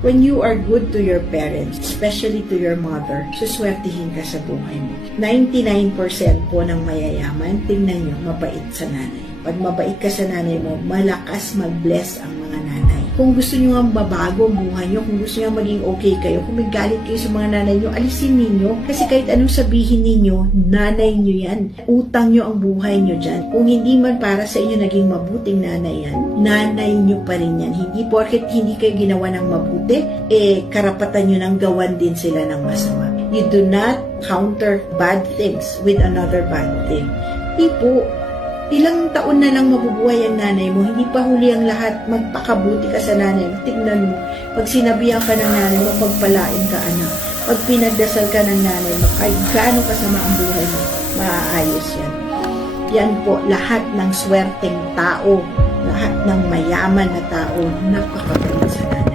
When you are good to your parents, especially to your mother, suswertihin ka sa buhay mo. 99% po ng mayayaman, tingnan nyo, mabait sa nanay. Pag mabait ka sa nanay mo, malakas mag-bless ang mga nanay. Kung gusto nyo ang mabago ang buhay nyo, kung gusto nyo maging okay kayo, kung may galit kayo sa mga nanay nyo, alisin ninyo. Kasi kahit anong sabihin ninyo, nanay nyo yan. Utang nyo ang buhay nyo dyan. Kung hindi man para sa inyo naging mabuting nanay yan, nanay nyo pa rin yan. Hindi porket hindi kayo ginawa ng mabuti, karapatan nyo nang gawan din sila ng masama. You do not counter bad things with another bad thing. Tipo, ilang taon na lang mabubuhay ang nanay mo, hindi pa huli ang lahat, magpakabuti ka sa nanay mo. Tignan mo, pag sinabihan ka ng nanay mo, pagpalain ka anak. Pag pinagdasal ka ng nanay mo, kahit gaano kasama ang buhay mo, maaayos yan. Yan po, lahat ng swerteng tao, lahat ng mayaman na tao, napakagaling sa nanay.